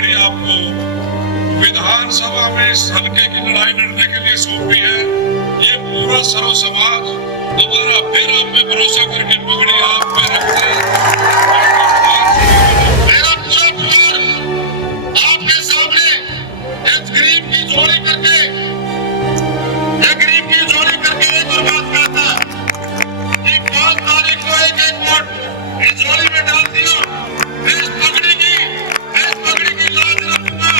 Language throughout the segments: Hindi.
पगड़ी आपको विधानसभा में इस हल्के की लड़ाई लड़ने के लिए सौंपी है। ये पूरा सर्व समाज दोबारा फिर आप में भरोसा करके पगड़ी आप पे रखते हैं। मेरा पूरा परिवार आपके सामने इस गरीब की झोली करके एक और बात कहता कि 5 तारीख को एक वोट इस झोली में डाल दिया। इस पगड़ी की लाज रखूंगा।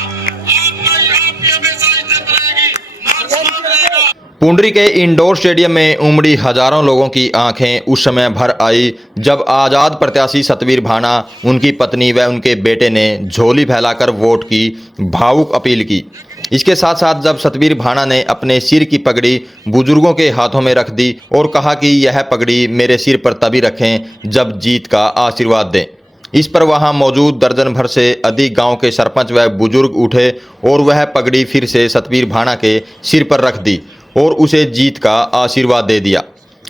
आपकी हमेशा इज्जत रहेगी, मान सम्मान रहेगा। पुंडरी के इंडोर स्टेडियम में उमड़ी हजारों लोगों की आंखें उस समय भर आई जब आज़ाद प्रत्याशी सतवीर भाना, उनकी पत्नी व उनके बेटे ने झोली फैलाकर वोट की भावुक अपील की। इसके साथ साथ जब सतवीर भाना ने अपने सिर की पगड़ी बुजुर्गों के हाथों में रख दी और कहा कि यह पगड़ी मेरे सिर पर तभी रखें जब जीत का आशीर्वाद दें। इस पर वहां मौजूद दर्जन भर से अधिक गांव के सरपंच व बुजुर्ग उठे और वह पगड़ी फिर से सतवीर भाना के सिर पर रख दी और उसे जीत का आशीर्वाद दे दिया।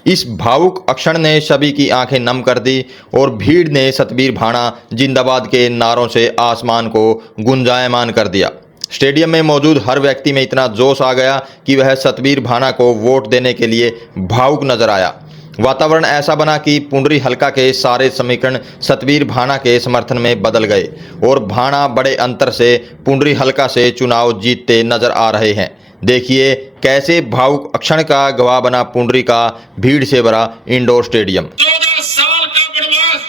इस भावुक अक्षण ने सभी की आंखें नम कर दी और भीड़ ने सतवीर भाना जिंदाबाद के नारों से आसमान को गुंजायमान कर दिया। स्टेडियम में मौजूद हर व्यक्ति में इतना जोश आ गया कि वह सतवीर भाना को वोट देने के लिए भावुक नजर आया। वातावरण ऐसा बना कि पुंडरी हलका के सारे समीकरण सतवीर भाना के समर्थन में बदल गए और भाना बड़े अंतर से पुंडरी हलका से चुनाव जीतते नजर आ रहे हैं। देखिए कैसे भावुक अक्षण का गवाह बना पुंडरी का भीड़ से भरा इंडोर स्टेडियम। 14 साल का वनवास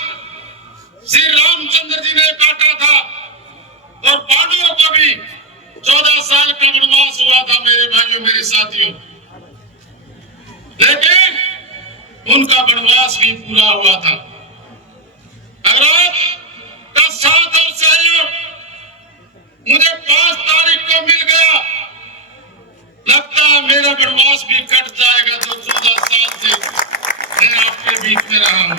श्री रामचंद्र जी ने काटा था और पांडवों को भी 14 साल का वनवास हुआ था मेरे भाइयों, मेरे साथियों। लेकिन उनका वनवास भी पूरा हुआ था। अगर आपका साथ और सहयोग मुझे 5 तारीख को मिल गया, लगता है मेरा वनवास भी कट जाएगा जो 14 साल से मैं आपके बीच में रहा हूं।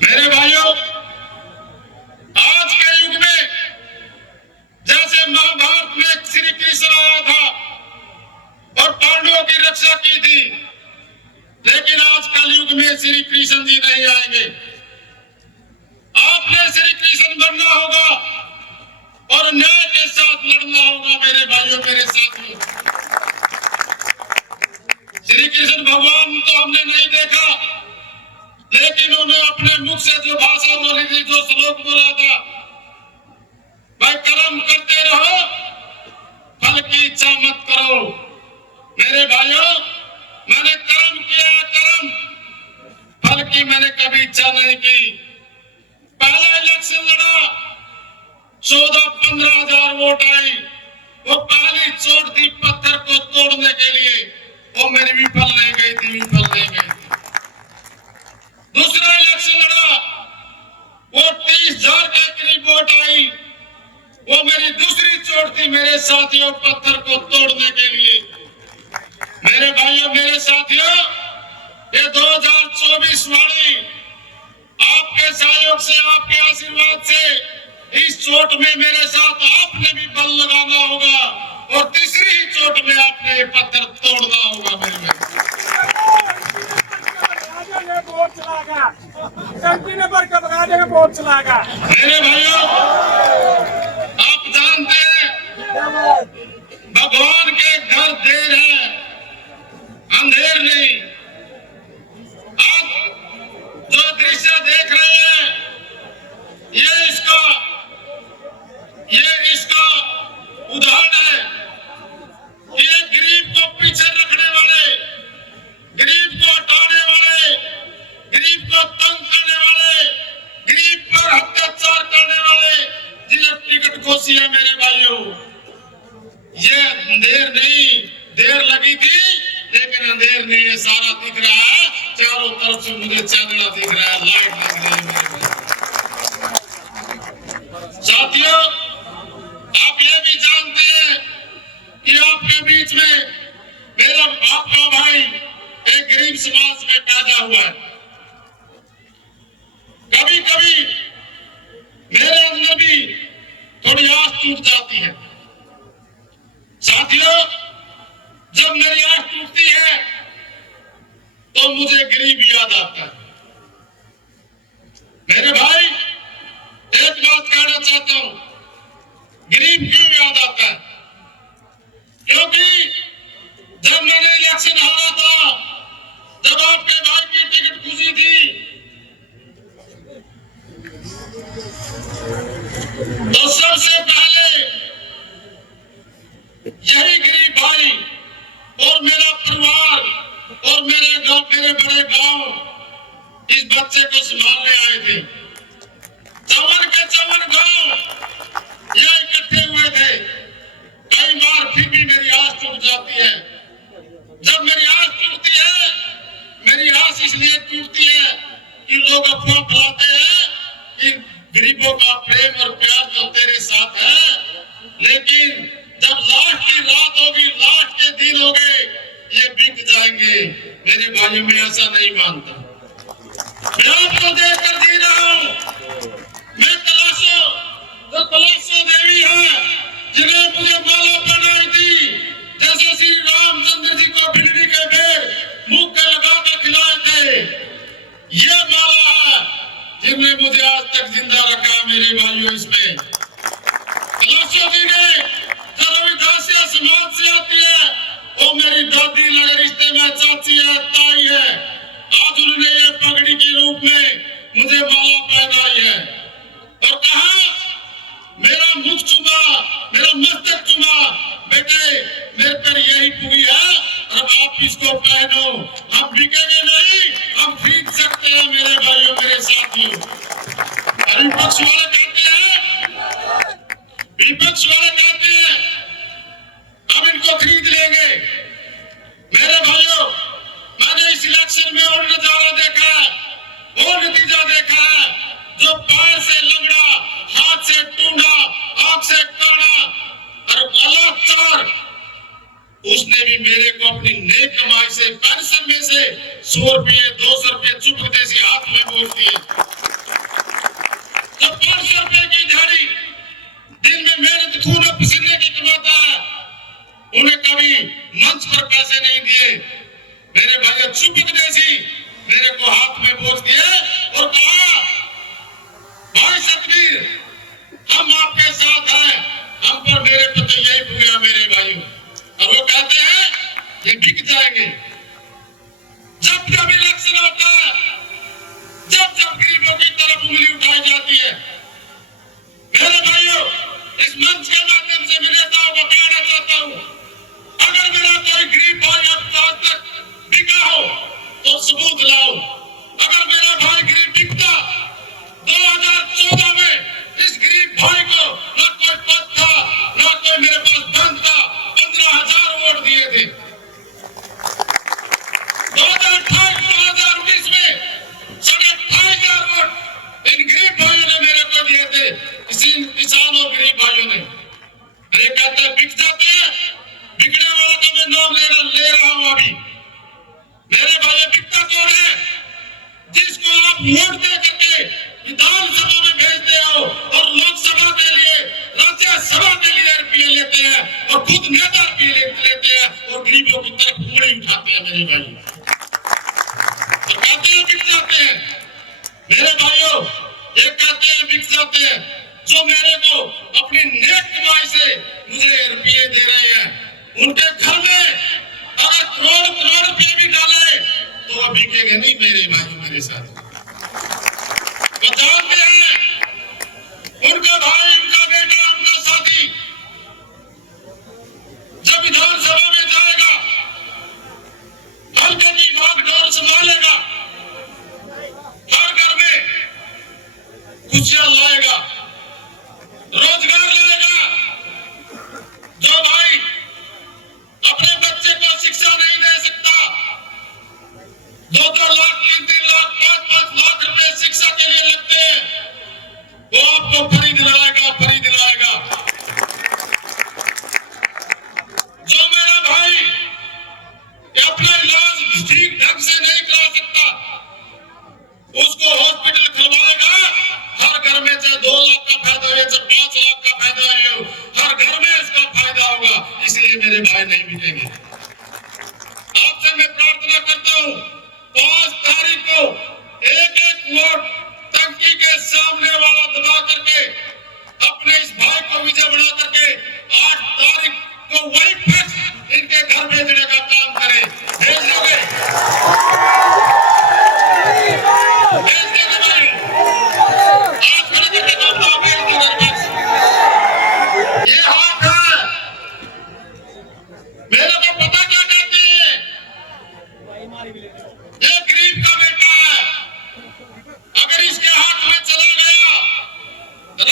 मेरे भाइयों, आज के युग में जैसे महाभारत में श्री कृष्ण आया था और पांडवों की रक्षा की थी, लेकिन आज कल युग में श्री कृष्ण जी नहीं आएंगे। आपने श्री कृष्ण बनना होगा और न्याय के साथ लड़ना होगा मेरे भाइयों, मेरे साथियों। श्री कृष्ण भगवान तो हमने नहीं देखा, लेकिन उन्होंने अपने मुख से जो भाषा बोली थी, जो श्लोक बोला था, भाई कर्म करते रहो, फल की इच्छा मत करो। मेरे भाइयों, मैंने कर्म किया, फल की मैंने कभी इच्छा नहीं की। पहला इलेक्शन लड़ा, 14-15 हजार वोट आई। वो पहली चोट थी पत्थर को तोड़ने के लिए, वो मेरी विफल नहीं गई थी। दूसरा इलेक्शन लड़ा, वो 30,000 के करीब वोट आई। वो मेरी दूसरी चोट थी मेरे साथियों, पत्थर को तोड़ने के लिए। मेरे भाइयों, मेरे साथियों, ये 2024 वाली आपके सहयोग से, आपके आशीर्वाद से इस चोट में मेरे साथ आपने भी बल लगाना होगा और तीसरी ही चोट में आपने ये पत्थर तोड़ना होगा। मेरे भाई, मेरे भाइयों, आप जानते हैं भगवान के घर देर है, अंधेर नहीं। आप जो दृश्य देख रहे हैं, ये इसका उदाहरण है कि ये गरीब को पीछे रखने वाले, गरीब को हटाने वाले, गरीब को तंग करने वाले, गरीब पर अत्याचार करने वाले जिन्हें टिकट घोषी है। मेरे भाइयों, ये अंधेर नहीं, देर लगी थी लेकिन अंधेर नहीं है, सारा दिख रहा है। चारों तरफ से मुझे चांदना दिख रहा है, लाइट दिख रही है। साथियों, आप ये भी जानते हैं कि आपके बीच में मेरा आपका भाई एक गरीब समाज में पैदा हुआ है। कभी कभी मेरे अंदर भी थोड़ी आस टूट जाती है। साथियों, जब मेरी आस टूटती है तो मुझे गरीब याद आता है। चाहता हूं, गरीब क्यों याद आता है? क्योंकि जब मैंने इलेक्शन हारा था, जब आपके भाई की टिकट खुशी थी, तो सबसे पहले यही गरीब भाई और मेरा परिवार और मेरे बड़े गांव इस बच्चे को संभालने आए थे। चवन के चवन गांव ये इकट्ठे हुए थे। कई बार फिर भी मेरी आस टूट जाती है। जब मेरी आस टूटती है, मेरी आस इसलिए टूटती है कि लोग अफवाह फैलाते हैं कि गरीबों का प्रेम और प्यार जो तेरे साथ है, लेकिन जब लास्ट की रात होगी, लास्ट के दिन होंगे, ये बिक जाएंगे। मेरे भाइयों में ऐसा नहीं मानता। मैं आपको देखकर जी रहा हूं। मैं तलाशो देवी है जिन्हें मुझे माला पहनाई थी, जैसे श्री रामचंद्र जी को भिंडी के बेर मुंह के लगा कर खिलाए थे। ये माला है जिन्हें मुझे आज तक जिंदा रखा। मेरे भाइयों, इसमें तलाशो जी ने जो रविदास समाज से आती है, वो मेरी दादी लगे रिश्ते में चाची है, ताई है। आज उन्होंने ये पगड़ी के रूप में मुझे माला पहनाई है और कहा मेरा मुख चुमा, मेरा मस्तक चुमा, बेटे मेरे पर यही पुगी है और आप इसको पहनो। हम बिकेंगे नहीं, हम खरीद सकते हैं। मेरे भाइयों, मेरे साथियों, विपक्ष वाले कहते हैं हम इनको खरीद लेंगे। मेरे भाइयों, मैंने इस इलेक्शन में और नजारा देखा है, वो नतीजा देखा है, जो पैर से लंगड़ा, हाथ से टूंडा, आंख से काना और बलात्कार, उसने भी मेरे को अपनी नेक कमाई से, पेंशन में से 100 रुपये 200 रुपये चुपके से हाथ में बोल दिए। जब 500 रुपये की दिहाड़ी दिन में मेहनत खून पसीने की कमाता है, उन्हें कभी मंच पर पैसे नहीं दिए। मेरे भाइयों, चुपक जैसी मेरे को हाथ में बोझ दिए और कहा भाई सतबीर, हम आपके साथ हैं। हम पर मेरे पे तो यही पुगेगा। मेरे भाइयों, और वो कहते हैं ये बिक जाएंगे। जब जब इलेक्शन आता है, जब जब गरीबों की तरफ उंगली उठाई जाती है, मेरे भाइयों, इस मंच के माध्यम से मेरे नेताओं को कहना चाहता हूं, अगर मेरा कोई गरीब भाई अब तक बिका हो तो सबूत लाओ। अगर मेरा भाई गरीब बिकता, 2014 में इस गरीब भाई को ना कोई पद था, ना कोई मेरे पास धन था, 15,000 वोट दिए थे। 2028-2019 में 28,500 वोट इन गरीब भाइयों ने मेरे को दिए थे, किसान और गरीब भाइयों ने। अरे कहते हैं बिक जाते हैं, बिकने वाला का मैं नाम ले रहा हूं अभी। मेरे भाई, बिकता कौन है? जिसको आप वोट दे करके विधानसभा में भेजते हो और लोकसभा के लिए, राज्यसभा के लिए रुपये लेते हैं और खुद नेता रुपये लेते हैं और गरीबों की तरफ उंगली उठाते हैं। मेरे भाई, तो कहते हैं बिक जाते हैं। मेरे भाइयों, ये कहते हैं बिक जाते हैं जो मेरे को अपनी नेक कमाई से मुझे रुपये दे रहे हैं। उनके घर में अगर करोड़ रुपये भी डाले तो वो बिकेंगे नहीं। मेरे भाई, मेरे साथ तो जानते हैं उनका भाई, उनका बेटा, उनका साथी जब विधानसभा में जाएगा, हल्के की भागदौड़ संभालेगा, हर घर में खुशियां लाएगा, रोजगार लाएगा। जो भाई अपने बच्चे को शिक्षा नहीं दे सकता, 2-2 लाख, 3-3 लाख, 5-5 लाख रुपए शिक्षा के लिए लगते हैं, वो आपको खरीद लाएगा। जो मेरा भाई अपना इलाज ठीक ढंग से नहीं करा सकता, उसको हॉस्पिटल खुलवाएगा। हर घर में चाहे 2 लाख का फायदा हो, चाहे 5 लाख का फायदा हो, हर घर में इसका फायदा होगा। इसलिए मेरे भाई नहीं बिकेंगे। आपसे मैं प्रार्थना करता हूं, 5 तारीख को एक वोट टंकी के सामने वाला दबा करके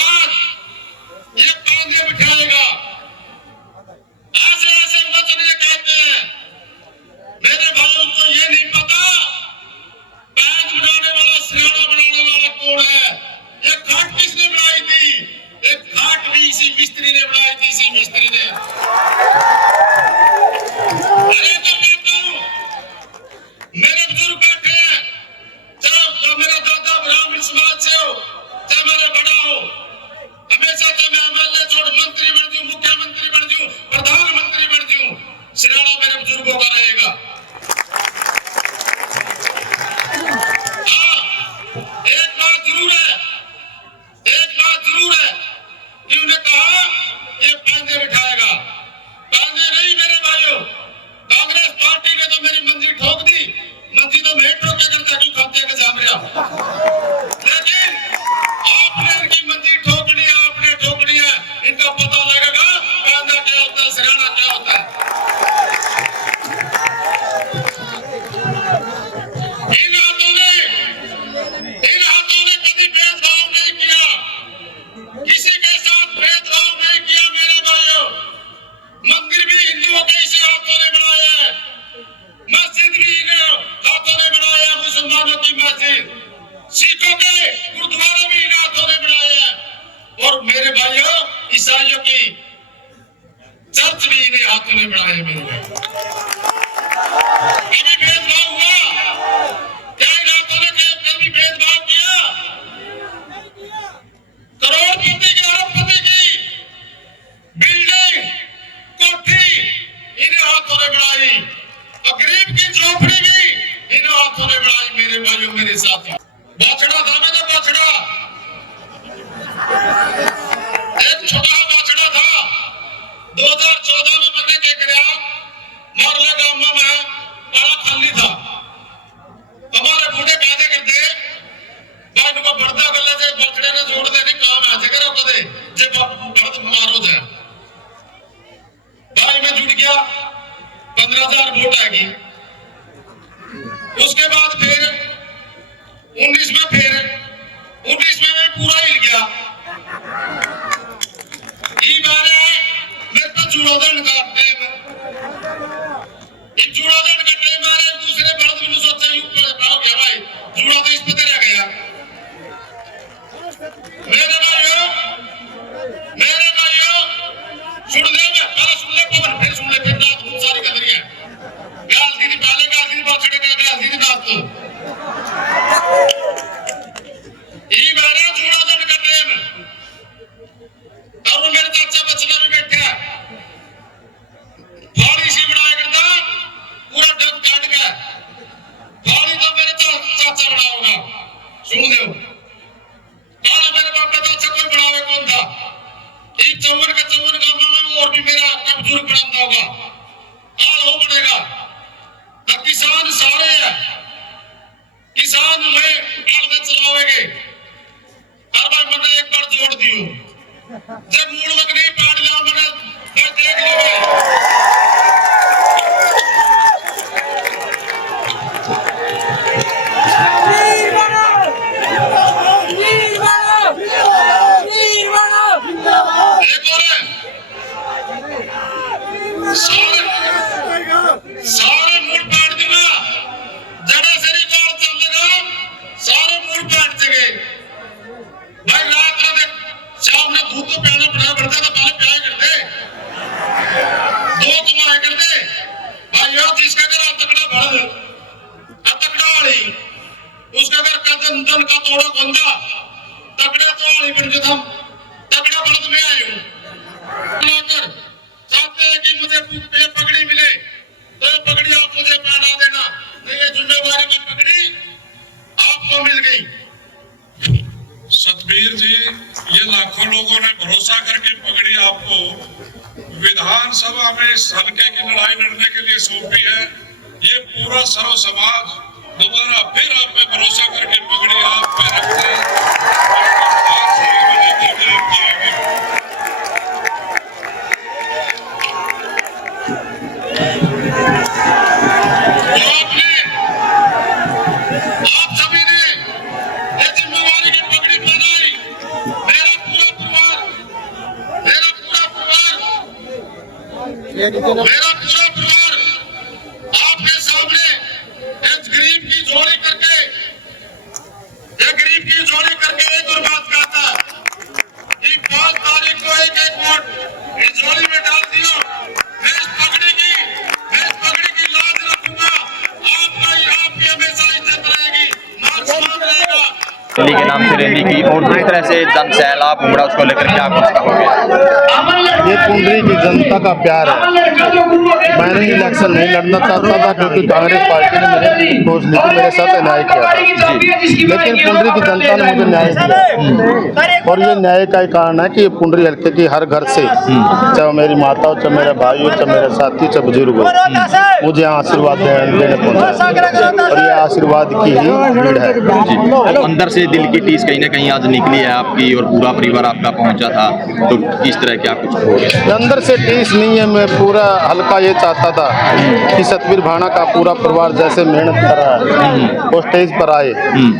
समाज ये बांधे बिठाएगा। ऐसे ऐसे वचन ये कहते हैं। मेरे भाइयों को ये नहीं पता पैद बनाने वाला सिराना बनाने वाला कौन है। ये खाट किसने बनाई थी? एक खाट भी इसी मिस्त्री ने बनाई थी, इसी मिस्त्री ने। अरे तो कहता हूं मेरे बुजुर्ग बैठे हैं, चाहे मेरा दादा ब्राह्मण समाज से हो, चाहे मेरा बड़ा हो, हमेशा चाहे मैं एमएलए छोड़ मंत्री बन जाऊं, मुख्यमंत्री बन जाऊं, प्रधानमंत्री बन जाऊं, सिराना मेरे बुजुर्गों का रहेगा। हाँ, एक बात जरूर है कि उन्हें कहा ये बांधे बिठाएगा। बांधे नहीं मेरे भाइयों, कांग्रेस पार्टी ने तो मेरी मंजी ठोक दी। मंजी तो मैं ठोके करता क्यों खाते के जामरिया, लेकिन आपने इनकी मंजी ठोकनी है, आपने ठोकनी है। इनका पता लगेगा बांधा क्या होता है, सिराना क्या होता है। इन हाथों ने कभी भेदभाव नहीं किया, किसी के साथ भेदभाव नहीं किया मेरे भाइयों। मंदिर भी हिंदुओं के इसी हाथों ने बनाया है, मस्जिद भी इन्हें हाथों ने बनाया है, मुसलमानों की मस्जिद, सिखों के गुरुद्वारा भी इन हाथों ने बनाया है, और मेरे भाइयों ईसाइयों की चर्च भी इन्हें हाथों ने बनाया है। मेरे भाई कभी भेदभाव हुआ क्या? इन हाथों ने कभी भेदभाव किया? करोड़पति की अरबपति की बिल्डिंग कोठी इन्हें हाथों ने बनाई, और गरीब की झोपड़ी भी इन्हें हाथों ने बनाई। मेरे भाइयों मेरे साथियों, बाछड़ा था मेरा बाछड़ा, एक छोटा बाछड़ा था। 2014 में मैंने क्या कराया, मारला गांव में बड़ा खाली था। हमारे बूढ़े कहते करते भाई नुका बढ़ता गला जे बाछड़े ने जोड़ दे नहीं काम है जगह रोक दे जे बढ़त मारो जाए। भाई मैं जुड़ गया, 15,000 वोट आएगी। उसके बाद फिर 19 में मैं पूरा हिल गया। ई बारे मेरे तो जुड़ोदन का टेम, ई जुड़ोदन का टेम मारे दूसरे बड़द में सोचा यूं पे पाओ गया भाई, जुड़ो तो इस पे रह गया। मेरे भाइयों सुन ले, मैं पहले सुन ले पवन, फिर सुन ले, फिर रात बहुत सारी कदरियां गाल दी पहले, गाल दी बाछड़े का, गाल दी रात को ई बारे जुड़ोदन का टेम। और मेरे चाचा बचना भी बैठा फाड़ी सी बनाया करता, पूरा डग काट के फाड़ी तो मेरे चाचा बनाओगा। सुन दो काला मेरे बाप का चाचा कोई बनावे कौन था? ई 54 गांव में और भी मेरा बुजुर्ग बनाता होगा, काल हो बनेगा। तो किसान सारे है, किसान में काल में चलावेंगे। हर भाई मैंने एक बार जोड़ दियो, जब मूल वक्त नहीं पाट लिया मैंने देख लिया। सारे मूल पाट देना, जड़ा से निकाल चल लगा, सारे मूल पाट देंगे। भाई रात रात शाम ने दूध तो प्याना पड़ता था, पहले प्याया करते, दो कमाए करते भाई। यार जिसका घर तकड़ा बढ़ तकड़ा वाली, उसका घर कदन दन का तोड़ा बंदा तकड़ा तो वाली बन जो हम तकड़ा बढ़ में आए हूं। चाहते हैं कि मुझे पगड़ी मिले तो ये पगड़ी आप मुझे पहना देना, नहीं ये जिम्मेवारी की पगड़ी आपको मिल गई। सतबीर जी, ये लाखों लोगों ने भरोसा करके पगड़ी आपको विधानसभा में इस हल्के की लड़ाई लड़ने के लिए सौंपी है। ये पूरा सर्व समाज दोबारा फिर आप पे भरोसा करके पगड़ी आप पे रखते हैं। आप सभी ने ये जिम्मेवारी की पगड़ी बनाई, मेरा पूरा मेरा पूरा परिवार आपके सामने इस गरीब की झोली करके एक और बात कहता है कि 5 तारीख को एक वोट इस झोली में डाल दियो। मैं इस पगड़ी की लाज रखूंगा। आपकी हमेशा इज्जत रहेगी, मान सम्मान रहेगा। रैली के नाम से रैली की और जिस तरह से जन सैलाब उमड़ा उसको लेकर क्या कुछ कहोगे? ये पुंडरी की जनता का प्यार है। मैंने इलेक्शन नहीं लड़ना चाहता था क्योंकि कांग्रेस पार्टी ने मेरे दोस्त नीति मेरे साथ अन्याय किया था, लेकिन पुंडरी की जनता ने मुझे न्याय दिया और ये न्याय का ही कारण है कि ये पुंडरी हल्के की हर घर से, चाहे मेरी माता हो, चाहे मेरा भाई हो, चाहे मेरे साथी, चाहे बुजुर्ग हो, मुझे यहाँ आशीर्वाद देने पहुँचा और ये आशीर्वाद की ही भीड़ है। अंदर से दिल की टीस कहीं ना कहीं आज निकली है आपकी और पूरा परिवार आपका पहुंचा था, तो किस तरह क्या कुछ हो गया? अंदर से टीस नहीं है, मैं पूरा हल्का ये चाहता था कि सतवीर भाना का पूरा परिवार जैसे मेहनत कर रहा है वो स्टेज पर आए,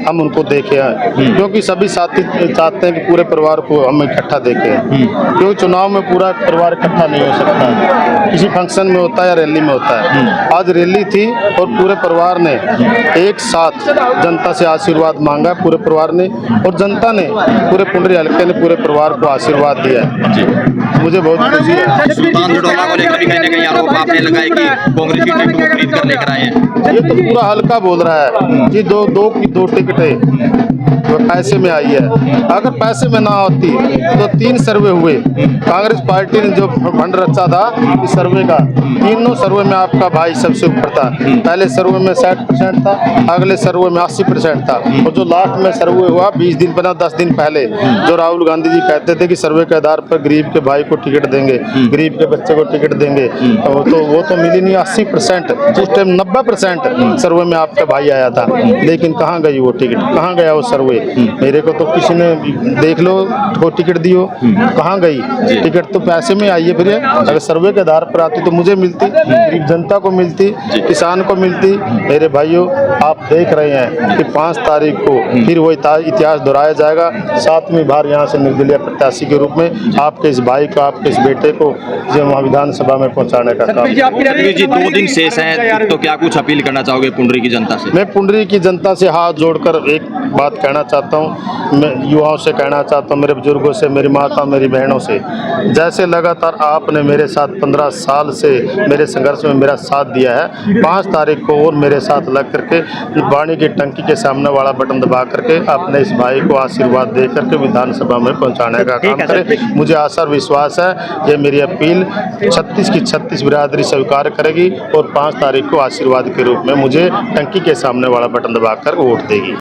हम उनको देखे आए, क्योंकि सभी साथी चाहते हैं कि पूरे परिवार को हम इकट्ठा देखें, क्योंकि चुनाव में पूरा परिवार इकट्ठा नहीं हो सकता, किसी फंक्शन में होता है या रैली में होता है। आज रैली थी और पूरे परिवार ने एक साथ जनता से आशीर्वाद मांगा, पूरे परिवार ने, और जनता ने, पूरे पुंडरी हल्के ने पूरे परिवार को आशीर्वाद दिया है। मुझे बहुत खुशी है। सुल्तान जड़ोला को लेकर भी कहीं ना कहीं आरोप आपने लगाए कि कांग्रेस की टिकट को खरीद कर लेकर आए हैं। ये तो पूरा हल्का बोल रहा है कि दो टिकटें वो पैसे में आई है। अगर पैसे में ना होती तो 3 सर्वे हुए, कांग्रेस पार्टी ने जो फंड रचा था इस सर्वे का, तीनों सर्वे में आपका भाई सबसे ऊपर था। पहले सर्वे में 60% था, अगले सर्वे में 80% था, और जो लास्ट में सर्वे हुआ 20 दिन पहले 10 दिन पहले, जो राहुल गांधी जी कहते थे कि सर्वे के आधार पर गरीब के भाई को टिकट देंगे, गरीब के बच्चे को टिकट देंगे, वो तो मिली नहीं। 80% उस टाइम 90% सर्वे में आपका भाई आया था, लेकिन कहाँ गई वो टिकट, कहाँ गया वो सर्वे? मेरे को तो किसी ने देख लो वो टिकट दियो, कहाँ गई टिकट? तो पैसे में आई है। फिर अगर सर्वे के आधार पर आती तो मुझे मिलती, गरीब जनता को मिलती, किसान को मिलती। मेरे भाइयों, आप देख रहे हैं कि 5 तारीख को फिर वो इतिहास दोहराया जाएगा। 7वीं बार यहाँ से निर्दलीय प्रत्याशी के रूप में आपके इस भाई को, आपके इस बेटे को जो वहाँ विधानसभा में पहुँचाने का काम। जी 2 दिन शेष हैं, तो क्या कुछ अपील करना चाहोगे पुंडरी की जनता से? मैं पुंडरी की जनता से हाथ जोड़कर एक बात कहना चाहता हूँ, मैं युवाओं से कहना चाहता हूँ, मेरे बुजुर्गों से, मेरी माता, मेरी बहनों से, जैसे लगातार आपने मेरे साथ 15 साल से मेरे संघर्ष में मेरा साथ दिया है, 5 तारीख को और मेरे साथ लग करके पानी की टंकी के सामने वाला बटन दबा करके अपने इस भाई को आशीर्वाद दे करके विधानसभा में पहुंचाने का काम करें। मुझे आशा और विश्वास है ये मेरी अपील 36 की 36 बिरादरी स्वीकार करेगी और 5 तारीख को आशीर्वाद के रूप में मुझे टंकी के सामने वाला बटन दबाकर वोट देगी।